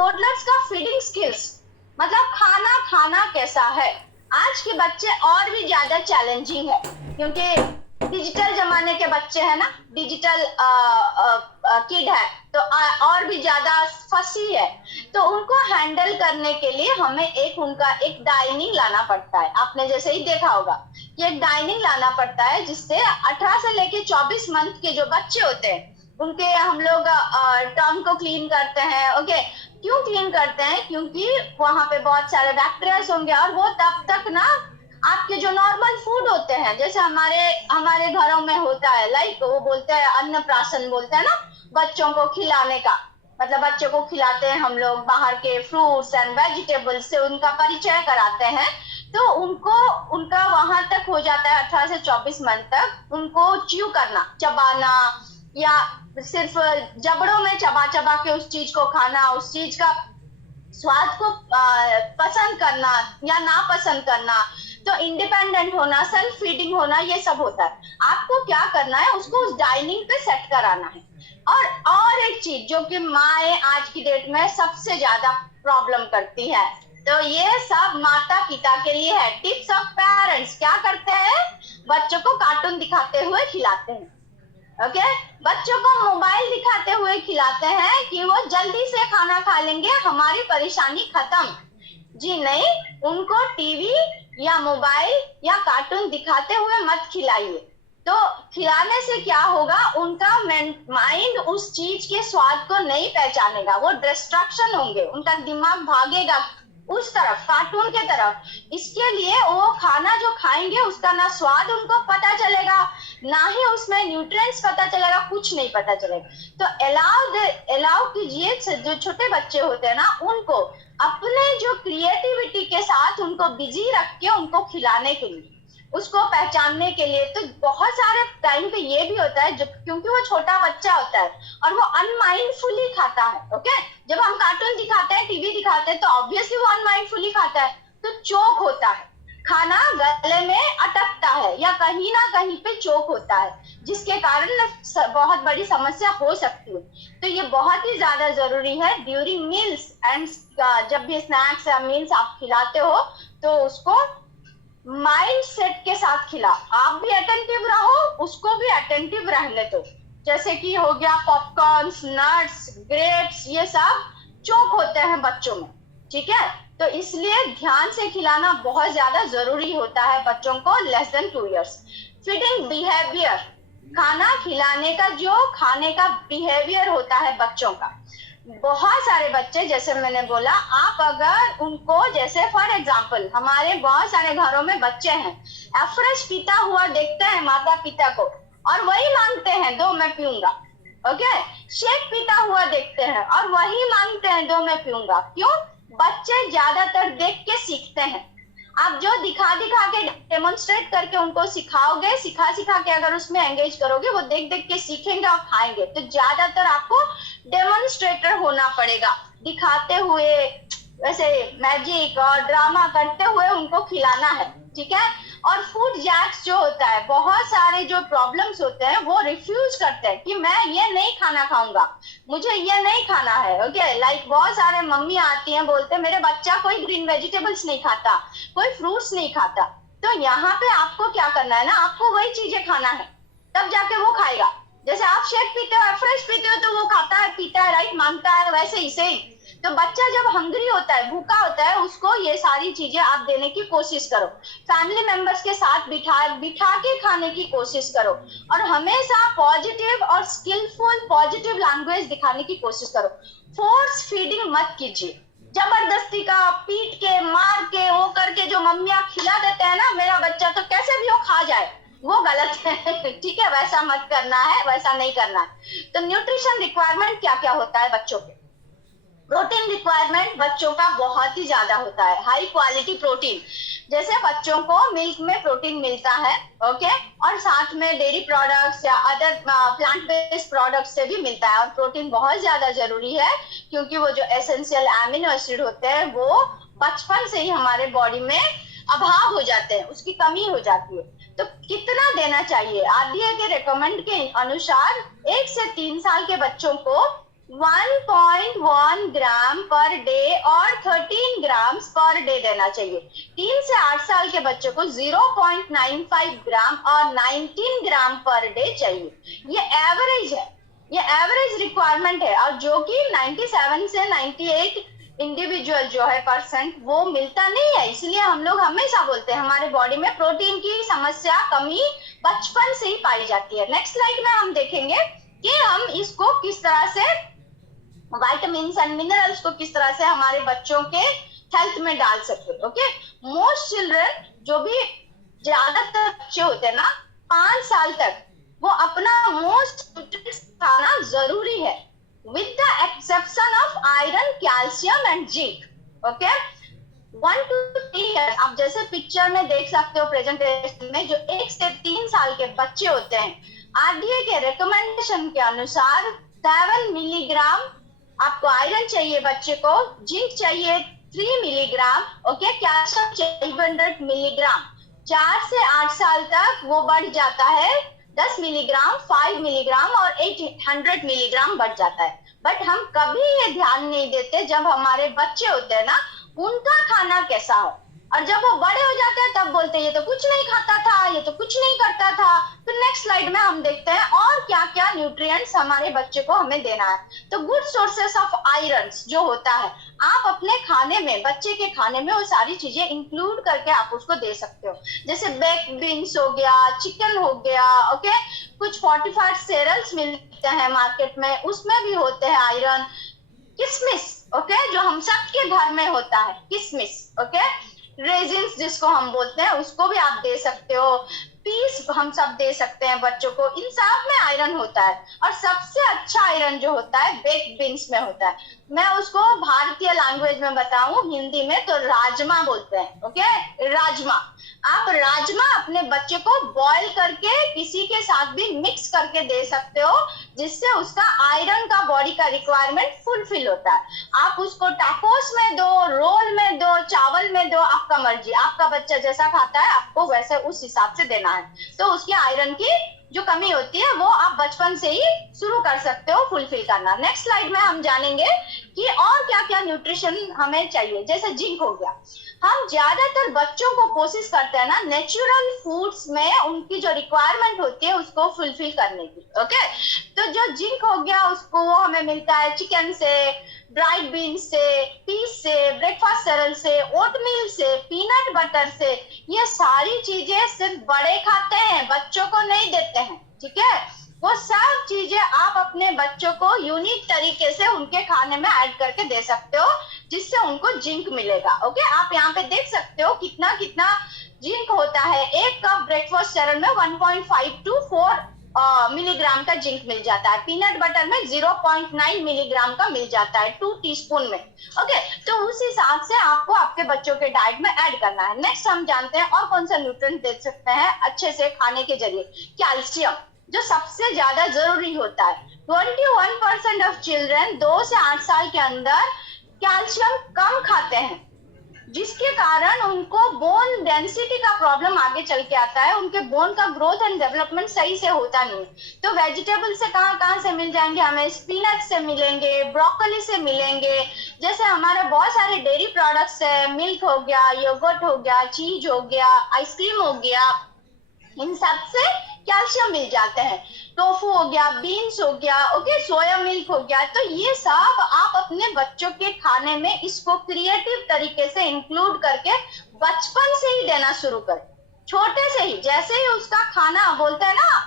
Toddlers का feeding skills, मतलब खाना खाना कैसा है। आज के बच्चे और भी ज्यादा चैलेंजिंग है, क्योंकि डिजिटल जमाने के बच्चे हैं ना, डिजिटल किड है, तो और भी ज्यादा फसी है। तो उनको हैंडल करने के लिए हमें उनका एक डाइनिंग लाना पड़ता है। आपने जैसे ही देखा होगा कि एक डाइनिंग लाना पड़ता है, जिससे 18 से लेके 24 मंथ के जो बच्चे होते हैं उनके हम लोग टंग को क्लीन करते हैं। ओके, क्यों क्लीन करते हैं? क्योंकि वहां पे बहुत सारे बैक्टीरिया होंगे, और वो तब तक ना आपके जो नॉर्मल फूड होते हैं, जैसे हमारे घरों में होता है, लाइक वो बोलते हैं अन्नप्राशन बोलते हैं ना, बच्चों को खिलाने का, मतलब बच्चों को खिलाते हैं हम लोग बाहर के फ्रूट्स एंड वेजिटेबल्स से, उनका परिचय कराते हैं। तो उनका वहां तक हो जाता है 18 से 24 मंथ तक, उनको च्यू करना, चबाना, या सिर्फ जबड़ों में चबा चबा के उस चीज को खाना, उस चीज का स्वाद को पसंद करना या ना पसंद करना, तो इंडिपेंडेंट होना, सेल्फ फीडिंग होना, ये सब होता है। आपको क्या करना है, उसको उस डाइनिंग पे सेट कराना है। और एक चीज जो कि माए आज की डेट में सबसे ज्यादा प्रॉब्लम करती है, तो ये सब माता पिता के लिए है। टिप्स ऑफ पेरेंट्स क्या करते हैं, बच्चों को कार्टून दिखाते हुए खिलाते हैं। ओके, बच्चों को मोबाइल दिखाते हुए खिलाते हैं कि वो जल्दी से खाना खा लेंगे, हमारी परेशानी खत्म। जी नहीं, उनको टीवी या मोबाइल या कार्टून दिखाते हुए मत खिलाइए। तो खिलाने से क्या होगा, उनका माइंड उस चीज के स्वाद को नहीं पहचानेगा, वो डिस्ट्रैक्शन होंगे, उनका दिमाग भागेगा उस तरफ, कार्टून के तरफ। इसके लिए वो खाना जो खाएंगे उसका ना स्वाद उनको पता चलेगा, ना ही उसमें न्यूट्रिएंट्स पता चलेगा, कुछ नहीं पता चलेगा। तो अलाउ कीजिए, जो छोटे बच्चे होते हैं ना, उनको अपने जो क्रिएटिविटी के साथ उनको बिजी रख के उनको खिलाने के लिए, उसको पहचानने के लिए। तो बहुत सारे टाइम पे ये भी होता है, क्योंकि वो छोटा बच्चा होता है और वो अनमाइंडफुली खाता है। ओके, जब हम कार्टून दिखाते हैं, टीवी दिखाते हैं, तो ऑब्वियसली वो अनमाइंडफुली खाता है, तो चोक होता है, खाना गले में अटकता है या कहीं ना कहीं पे चोक होता है, जिसके कारण बहुत बड़ी समस्या हो सकती है। तो ये बहुत ही ज्यादा जरूरी है ड्यूरिंग मील्स एंड जब भी स्नैक्स या मील्स आप खिलाते हो, तो उसको माइंड सेट के साथ खिला। आप भी अटेंटिव रहो, उसको भी अटेंटिव रहने दो। जैसे कि हो गया पॉपकॉर्न्स, नट्स, ग्रेप्स, ये सब चोक होते हैं बच्चों में, ठीक है। तो इसलिए ध्यान से खिलाना बहुत ज्यादा जरूरी होता है बच्चों को less than 2 years. Feeding behaviour, खाना खिलाने का जो खाने का बिहेवियर होता है बच्चों का, बहुत सारे बच्चे, जैसे मैंने बोला, आप अगर उनको, जैसे फॉर एग्जांपल हमारे बहुत सारे घरों में बच्चे हैं, एफ्रेश पीता हुआ देखते हैं माता पिता को और वही मांगते हैं दो मैं पीऊंगा। ओके, शेक पीता हुआ देखते हैं और वही मांगते हैं दो मैं पीऊंगा। क्यों? बच्चे ज्यादातर देख के सीखते हैं। आप जो दिखा दिखा के डेमोन्स्ट्रेट करके उनको सिखाओगे, सिखा के अगर उसमें एंगेज करोगे, वो देख देख के सीखेंगे और खाएंगे। तो ज्यादातर आपको डेमोन्स्ट्रेटर होना पड़ेगा, दिखाते हुए, वैसे मैजिक और ड्रामा करते हुए उनको खिलाना है, ठीक है। और फूड जैक्स जो होता है, बहुत सारे जो प्रॉब्लम्स होते हैं, वो रिफ्यूज करते हैं कि मैं ये नहीं खाना खाऊंगा, मुझे ये नहीं खाना है। ओके, लाइक बहुत सारे मम्मी आती हैं, बोलते हैं मेरे बच्चा कोई ग्रीन वेजिटेबल्स नहीं खाता, कोई फ्रूट्स नहीं खाता। तो यहाँ पे आपको क्या करना है ना, आपको वही चीजें खाना है, तब जाके वो खाएगा। जैसे आप शेक पीते हो, फ्रेश पीते हो, तो वो खाता है, पीता है, राइट, मांगता है, वैसे ही सेम। तो बच्चा जब हंग्री होता है, भूखा होता है, उसको ये सारी चीजें आप देने की कोशिश करो। फैमिली मेंबर्स के साथ बिठा के खाने की कोशिश करो, और हमेशा पॉजिटिव और स्किलफुल पॉजिटिव लैंग्वेज दिखाने की कोशिश करो। फोर्स फीडिंग मत कीजिए, जबरदस्ती का पीट के, मार के, वो करके जो मम्मियाँ खिला देते हैं ना, मेरा बच्चा तो कैसे भी वो खा जाए, वो गलत है, ठीक है। वैसा मत करना है, वैसा नहीं करना है। तो न्यूट्रिशन रिक्वायरमेंट क्या क्या होता है बच्चों के? प्रोटीन रिक्वायरमेंट बच्चों का बहुत ही ज्यादा होता है, हाई क्वालिटी प्रोटीन। जैसे बच्चों को मिल्क में प्रोटीन मिलता है, ओके, और साथ में डेयरी प्रोडक्ट्स या अदर प्लांट बेस्ड प्रोडक्ट्स से भी मिलता है। और प्रोटीन बहुत ज्यादा जरूरी है, क्योंकि वो जो एसेंशियल एमिनो एसिड होते हैं, वो बचपन से ही हमारे बॉडी में अभाव हो जाते हैं, उसकी कमी हो जाती है। तो कितना देना चाहिए? आरडीए के रेकमेंड के अनुसार 1 से 3 साल के बच्चों को 1.1 ग्राम पर डे और 13 ग्राम पर डे देना चाहिए। 3 से 8 साल के बच्चों को 0.95 ग्राम और 19 ग्राम पर डे चाहिए। ये एवरेज है, ये एवरेज रिक्वायरमेंट है, और जो कि 97 से 98 इंडिविजुअल जो है परसेंट वो मिलता नहीं है। इसलिए हम लोग हमेशा बोलते हैं हमारे बॉडी में प्रोटीन की समस्या, कमी बचपन से ही पाई जाती है। नेक्स्ट स्लाइड में हम देखेंगे कि हम इसको किस तरह से विटामिन्स एंड मिनरल्स को किस तरह से हमारे बच्चों के हेल्थ में डाल सकते हैं। ओके, मोस्ट चिल्ड्रन, जो भी ज्यादातर बच्चे होते हैं ना 5 साल तक, वो अपना मोस्ट न्यूट्रिएंट्स खाना जरूरी है, with the exception of iron, calcium and zinc. Okay, 1 to 3 years, आप जैसे पिक्चर में देख सकते हो प्रेजेंटेशन में, जो 1 से 3 साल के बच्चे होते हैं, आरडीए के रिकमेंडेशन के अनुसार 7 मिलीग्राम आपको आयरन चाहिए बच्चे को, जिंक चाहिए 3 मिलीग्राम, ओके, कैल्शियम चाहिए 500 मिलीग्राम। 4 से 8 साल तक वो बढ़ जाता है 10 मिलीग्राम, 5 मिलीग्राम और 800 मिलीग्राम बढ़ जाता है। बट हम कभी ये ध्यान नहीं देते जब हमारे बच्चे होते हैं ना, उनका खाना कैसा हो, और जब वो बड़े हो जाते हैं तब बोलते हैं ये तो कुछ नहीं खाता था, ये तो कुछ नहीं करता था। तो नेक्स्ट स्लाइड में हम देखते हैं और क्या क्या न्यूट्रिएंट्स हमारे बच्चे को हमें देना है। तो गुड सोर्सेस ऑफ आयरन जो होता है, आप अपने खाने में, बच्चे के खाने में वो सारी चीजें इंक्लूड करके आप उसको दे सकते हो। जैसे बेक बीन्स हो गया, चिकन हो गया, ओके, कुछ फोर्टिफाइड सेरेल्स मिलते हैं मार्केट में, उसमें भी होते हैं आयरन। किशमिश, ओके, जो हम सबके घर में होता है किशमिश, ओके, रेजिन्स जिसको हम बोलते हैं, उसको भी आप दे सकते हो। पीस हम सब दे सकते हैं बच्चों को, इन सब में आयरन होता है। और सबसे अच्छा आयरन जो होता है बेक्ड बीन्स में होता है। मैं उसको भारतीय लैंग्वेज में बताऊं, हिंदी में तो राजमा बोलते हैं, ओके, राजमा। आप राजमा अपने बच्चे को बॉईल करके किसी के साथ भी मिक्स करके दे सकते हो, जिससे उसका आयरन का बॉडी का रिक्वायरमेंट फुलफिल होता है। आप उसको टाकोस में दो, रोल में दो, चावल में दो, आपका मर्जी, आपका बच्चा जैसा खाता है आपको वैसे उस हिसाब से देना है। तो उसकी आयरन की जो कमी होती है वो आप बचपन से ही शुरू कर सकते हो फुलफिल करना। नेक्स्ट स्लाइड में हम जानेंगे कि और क्या क्या न्यूट्रिशन हमें चाहिए। जैसे जिंक हो गया, हम ज्यादातर बच्चों को कोशिश करते हैं ना नेचुरल फूड्स में उनकी जो रिक्वायरमेंट होती है उसको फुलफिल करने की, ओके। तो जो जिंक हो गया उसको वो हमें मिलता है चिकन से, ड्राइड बीन से, पीस से, ब्रेकफास्ट सेरेल से, ओटमील से, पीनट बटर से। ये सारी चीजें सिर्फ बड़े खाते हैं, बच्चों को नहीं देते हैं, ठीक है। वो सब चीजें आप अपने बच्चों को यूनिक तरीके से उनके खाने में ऐड करके दे सकते हो, जिससे उनको जिंक मिलेगा, ओके। आप यहाँ पे देख सकते हो कितना कितना जिंक होता है। एक कप ब्रेकफास्ट सेरेल में 1.5 to 4 मिलीग्राम का जिंक मिल जाता है। पीनट बटर में 0.9 मिलीग्राम का मिल जाता है 2 टीस्पून में, ओके। तो उस हिसाब से आपको आपके बच्चों के डाइट में ऐड करना है। नेक्स्ट हम जानते हैं और कौन सा न्यूट्रिएंट दे सकते हैं अच्छे से खाने के जरिए। कैल्शियम, जो सबसे ज्यादा जरूरी होता है। 21% ऑफ चिल्ड्रन 2 से 8 साल के अंदर कैल्शियम कम खाते हैं, जिसके कारण उनको बोन डेंसिटी का प्रॉब्लम आगे चल के आता है। उनके बोन का ग्रोथ एंड डेवलपमेंट सही से होता नहीं। तो वेजिटेबल से कहाँ से मिल जाएंगे हमें? स्पिनच से मिलेंगे, ब्रोकली से मिलेंगे, जैसे हमारे बहुत सारे डेयरी प्रोडक्ट्स है, मिल्क हो गया, योगर्ट हो गया, चीज हो गया, आइसक्रीम हो गया, इन सब से कैल्शियम मिल जाते हैं। टोफू हो गया, बीन्स हो गया, ओके, सोया मिल्क हो गया। तो ये सब आप अपने बच्चों के खाने में इसको क्रिएटिव तरीके से इंक्लूड करके बचपन से ही देना शुरू करें, छोटे से ही। जैसे ही उसका खाना बोलते हैं ना,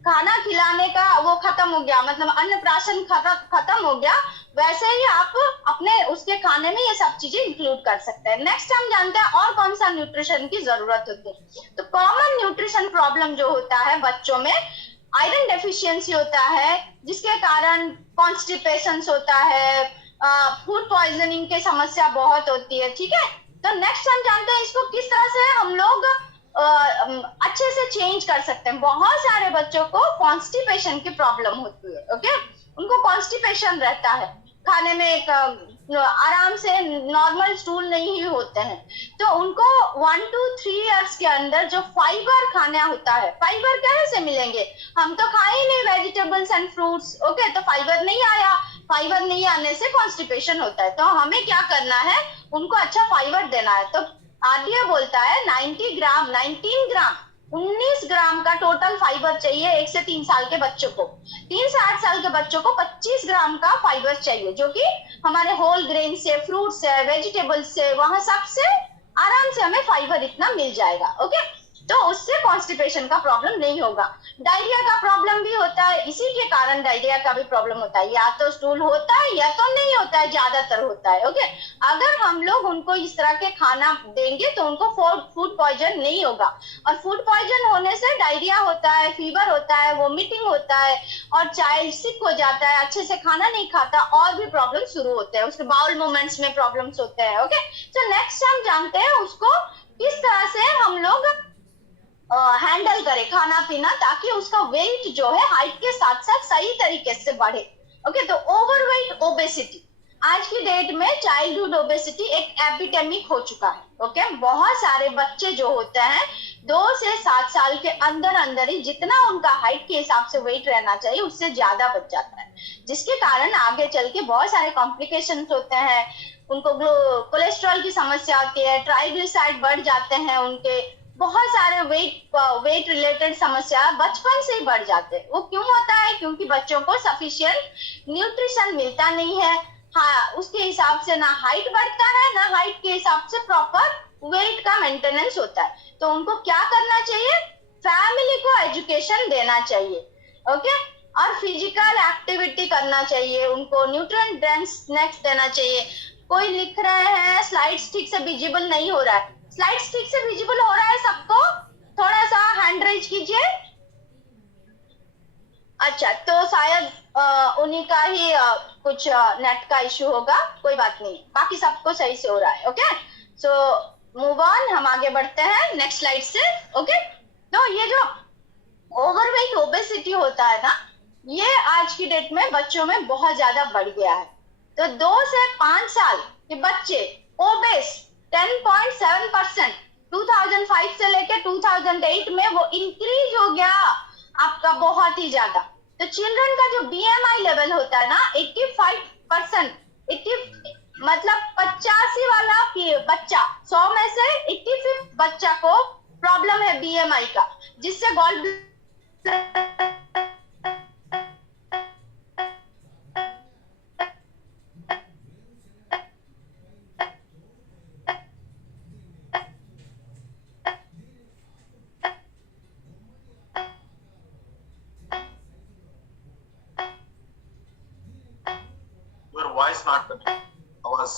खाना खिलाने का वो खत्म हो गया, मतलब अन्नप्राशन खत्म हो गया, वैसे ही आप अपने उसके खाने में ये सब चीजें इंक्लूड कर सकते हैं। नेक्स्ट हम जानते हैं और कौन सा न्यूट्रिशन की जरूरत होती है। तो कॉमन न्यूट्रिशन प्रॉब्लम जो होता है बच्चों में, आयरन डेफिशिएंसी होता है, जिसके कारण कॉन्स्टिपेशन होता है, फूड पॉइजनिंग की समस्या बहुत होती है, ठीक है। तो नेक्स्ट हम जानते हैं इसको किस तरह से हम लोग अच्छे से चेंज कर सकते हैं। बहुत सारे बच्चों को कॉन्स्टिपेशन की प्रॉब्लम होती है, ओके, उनको कॉन्स्टिपेशन रहता है, खाने में एक आराम से नॉर्मल स्टूल नहीं ही होते हैं। तो उनको 1 to 3 इयर्स के अंदर जो फाइबर खाना होता है, फाइबर कैसे मिलेंगे, हम तो खाए ही नहीं वेजिटेबल्स एंड फ्रूट्स, ओके, तो फाइबर नहीं आया, फाइबर नहीं आने से कॉन्स्टिपेशन होता है। तो हमें क्या करना है, उनको अच्छा फाइबर देना है। तो आदिया बोलता है 19 ग्राम का टोटल फाइबर चाहिए 1 से 3 साल के बच्चों को। 3 से 8 साल के बच्चों को 25 ग्राम का फाइबर चाहिए, जो कि हमारे होल ग्रेन से, फ्रूट से, वेजिटेबल से, वहां सबसे आराम से हमें फाइबर इतना मिल जाएगा। ओके, तो उससे कॉन्स्टिपेशन का प्रॉब्लम नहीं होगा। डायरिया का प्रॉब्लम भी होता है, इसी के कारण डायरिया का भी प्रॉब्लम होता है। या तो स्टूल होता है या तो नहीं होता है, ज्यादातर होता है। ओके, अगर हम लोग उनको इस तरह के खाना देंगे तो उनको फूड पॉइजन नहीं होगा। और फूड पॉइजन होने से डायरिया होता है, फीवर होता है, वोमिटिंग होता है, और चाइल्ड सिक हो जाता है, अच्छे से खाना नहीं खाता, और भी प्रॉब्लम शुरू होते हैं, उसके बाउल मूवमेंट्स में प्रॉब्लम्स होते हैं। ओके, तो नेक्स्ट हम जानते हैं उसको किस तरह से हम लोग हैंडल करे खाना पीना, ताकि उसका वेट जो है हाइट के साथ साथ सही तरीके से बढ़े। ओके, तो ओवरवेट ओबेसिटी आज की डेट में चाइल्डहुड ओबेसिटी एक एपिडेमिक हो चुका है। ओके, बहुत सारे बच्चे जो होते हैं 2 से 7 साल के अंदर अंदर ही जितना उनका हाइट के हिसाब से वेट रहना चाहिए उससे ज्यादा बच जाता है, जिसके कारण आगे चल के बहुत सारे कॉम्प्लिकेशंस होते हैं। उनको कोलेस्ट्रॉल की समस्या आती है, ट्राइग्लिसराइड बढ़ जाते हैं, उनके बहुत सारे वेट रिलेटेड समस्या बचपन से ही बढ़ जाते हैं। वो क्यों होता है, क्योंकि बच्चों को सफिशिएंट न्यूट्रिशन मिलता नहीं है। हाँ, उसके हिसाब से ना हाइट बढ़ता है, ना हाइट के हिसाब से प्रॉपर वेट का मेंटेनेंस होता है। तो उनको क्या करना चाहिए, फैमिली को एजुकेशन देना चाहिए। ओके, और फिजिकल एक्टिविटी करना चाहिए, उनको न्यूट्रिएंट डेंस स्नैक्स देना चाहिए। कोई लिख रहे हैं स्लाइड्स ठीक से विजिबल नहीं हो रहा है, स्लाइड्स ठीक से विजिबल हो रहा है सबको, थोड़ा सा हैंड रेज कीजिए। अच्छा, तो शायद उन्हीं का ही कुछ नेट का इश्यू होगा, कोई बात नहीं, बाकी सबको सही से हो रहा है। ओके, सो मूव ऑन, हम आगे बढ़ते हैं नेक्स्ट स्लाइड से। ओके, तो ये जो ओवरवेट ओबेसिटी होता है ना, ये आज की डेट में बच्चों में बहुत ज्यादा बढ़ गया है। तो 2 से 5 साल के बच्चे ओबेस 10.7%, 2005 से लेके 2008 में वो इंक्रीज हो गया आपका बहुत ही ज्यादा। तो चिल्ड्रन का जो BMI लेवल होता है ना 85%, मतलब 85 वाला बच्चा 100 में से 85 बच्चा को प्रॉब्लम है BMI का, जिससे गॉल वॉइस नॉट कमिंग, आवाज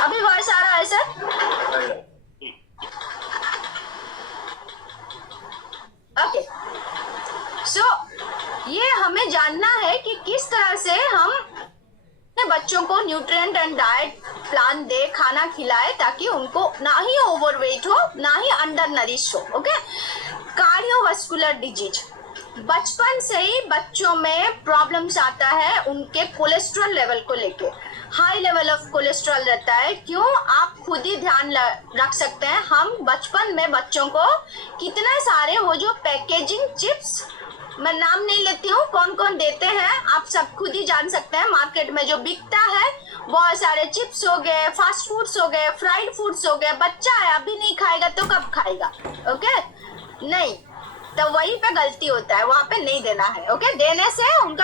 अभी वॉइस आ रहा है सर? ओके, सो ये हमें जानना है कि किस तरह से हम अपने बच्चों को न्यूट्रिएंट एंड डाइट प्लान दे, खाना खिलाए, ताकि उनको ना ही ओवरवेट हो ना ही अंडर नरिश हो। ओके, कार्डियोवास्कुलर डिजीज बचपन से ही बच्चों में प्रॉब्लम्स आता है उनके कोलेस्ट्रॉल लेवल को लेके। हाई लेवल ऑफ कोलेस्ट्रॉल रहता है, क्यों, आप खुद ही ध्यान रख सकते हैं। हम बचपन में बच्चों को कितने सारे वो जो पैकेजिंग चिप्स, मैं नाम नहीं लेती हूँ कौन कौन देते हैं, आप सब खुद ही जान सकते हैं, मार्केट में जो बिकता है बहुत सारे चिप्स हो गए, फास्ट फूड्स हो गए, फ्राइड फूड्स हो गए। बच्चा है, अभी नहीं खाएगा तो कब खाएगा? ओके, नहीं, तो वहीं पे गलती होता है, वहां पे नहीं देना है। ओके, देने से उनका